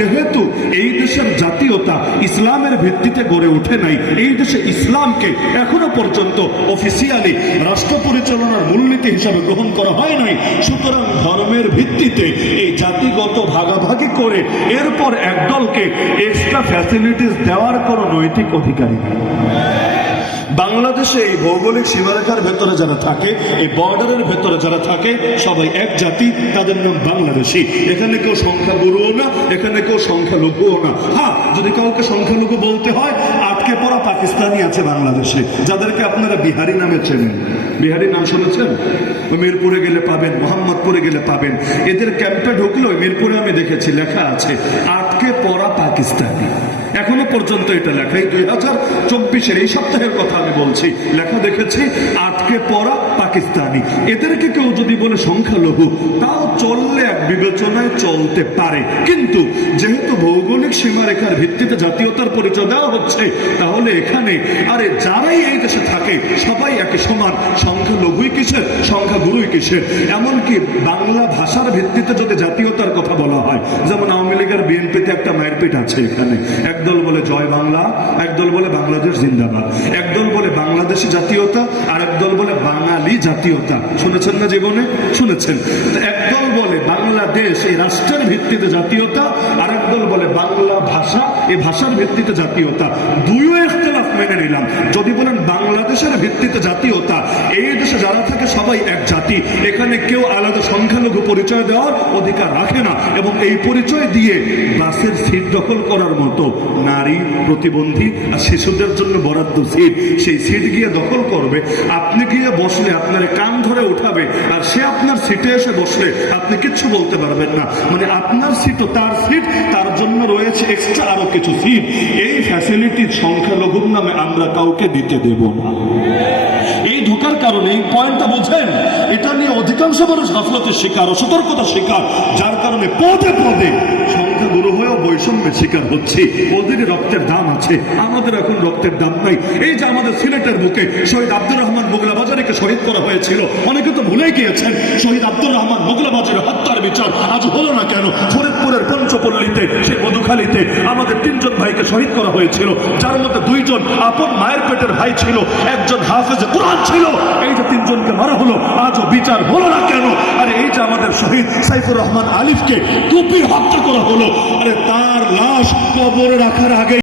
যেহেতু এই দেশের জাতীয়তা ইসলামের ভিত্তিতে গড়ে ওঠে নাই, এই দেশে ইসলামকে এখনো পর্যন্ত অফিসিয়ালি রাষ্ট্র পরিচালনার মূলনীতি হিসাবে গ্রহণ করা হয় নাই, সুতরাং ধর্মের ভিত্তিতে এই জাতিগত ভাগাভাগি করে এরপর একদলকে এক্সট্রা ফ্যাসিলিটিস দেওয়ার কোনো নৈতিক অধিকারী নেই। বাংলাদেশে এই ভৌগোলিক সীমারেখার ভেতরে যারা থাকে, এই বর্ডারের ভেতরে যারা থাকে, সবাই এক জাতি, তাদের নাম বাংলাদেশি। এখানে কেউ সংখ্যাগুরুও না, এখানে কেউ সংখ্যালঘুও না। হ্যাঁ, যদি কাউকে সংখ্যালঘু বলতে হয়, আটকে পড়া পাকিস্তানি আছে বাংলাদেশে, যাদেরকে আপনারা বিহারি নামে চেনেন। বিহারি নাম শুনেছেন? মিরপুরে গেলে পাবেন, মোহাম্মদপুরে গেলে পাবেন। এদের ক্যাম্পে ঢুকলেও মিরপুরে আমি দেখেছি লেখা আছে আটকে পড়া পাকিস্তানি। এখনো পর্যন্ত এটা লেখা, এই 2024-এর এই সপ্তাহের কথা আমি বলছি, লেখা দেখেছি আটকে পড়া পাকিস্তানি। এদেরকে কেউ যদি বলে সংখ্যালঘু, তাও চললে এক বিবেচনায় চলতে পারে। কিন্তু যেহেতু ভৌগোলিক সীমারেখার ভিত্তিতে জাতীয়তার পরিচয় দেওয়া হচ্ছে, তাহলে এখানে আরে যারাই এই দেশে থাকে সবাই একই সমান। সংখ্যালঘুই কিসের, সংখ্যাগুরুই কিসের? এমনকি বাংলা ভাষার ভিত্তিতে যদি জাতীয়তার কথা বলা হয়, যেমন আওয়ামী লীগের বিএনপিতে একটা মারপিট আছে। এখানে একদল বলে জয় বাংলা, একদল বলে বাংলাদেশ জিন্দাবাদ, একদল বলে বাংলাদেশি জাতীয়তা, আর একদল বলে বাঙালি জাতীয়তা। শুনেছেন না জীবনে? শুনেছেন। একদল বলে বাংলাদেশ এই রাষ্ট্রের ভিত্তিতে জাতীয়তা, আর একদল বলে বাংলা ভাষা এই ভাষার ভিত্তিতে জাতীয়তা। দুইও ইখতিলাফ মেনে নিলাম। যদি বলেন বাংলাদেশের ভিত্তিতে জাতীয়তা, এই দেশে যারা থাকে সবাই এক জাতি, এখানে কেউ আলাদা সংখ্যালঘু পরিচয় দেওয়ার অধিকার রাখে না। এবং এই পরিচয় দিয়ে বাসের সিট দখল করার মতো নারী, প্রতিবন্ধী আর শিশুদের জন্য বরাদ্দ সিট, সেই সিট গিয়ে দখল করবে। আপনি গিয়ে বসলে আপনার কান ধরে উঠাবে, আর সে আপনার সিটে এসে বসলে আপনি কিচ্ছু বলতে পারবেন না। মানে আপনার সিটও তার সিট, তার জন্য রয়েছে এক্সট্রা আরো কিছু সিট। এই ফ্যাসিলিটি সংখ্যালঘুর নামে আমরা কাউকে দিতে দেব না। এই ধোকার কারণে এই পয়েন্টটা বোঝেন, এটা নিয়ে অধিকাংশ মানুষ গাফলতের শিকার, অসতর্কতার শিকার, যার কারণে পদে পদে সংখ্যাগুরু হয়েও বৈষম্যের শিকার হচ্ছে। ওদের রক্তের দাম আছে, আমাদের এখন রক্তের দাম নাই। এই যে আমাদের সিলেটের বুকে শহীদ আব্দুর রহমান মোগলাবাজারিকে শহীদ করা হয়েছিল, অনেকে তো ভুলে গিয়েছেন। শহীদ আব্দুর রহমান মোগলাবাজারের হত্যার বিচার আজ হলো না কেন? ফরিদপুরের পঞ্চপল্লীতে, সেই মধুখালীতে আমাদের 3 জন ভাইকে শহীদ করা হয়েছিল, যার মধ্যে 2 জন আপন মায়ের পেটের ভাই ছিল, একজন হাফেজে কোরআন ছিল। এই যে 3 জনকে মারা হলো, আজও বিচার হলো না কেন? আরে এই যে আমাদের শহীদ সাইফুর রহমান আলিফকে টুপি হত্যা করা হলো, আরে তার লাশ কবরে রাখার আগে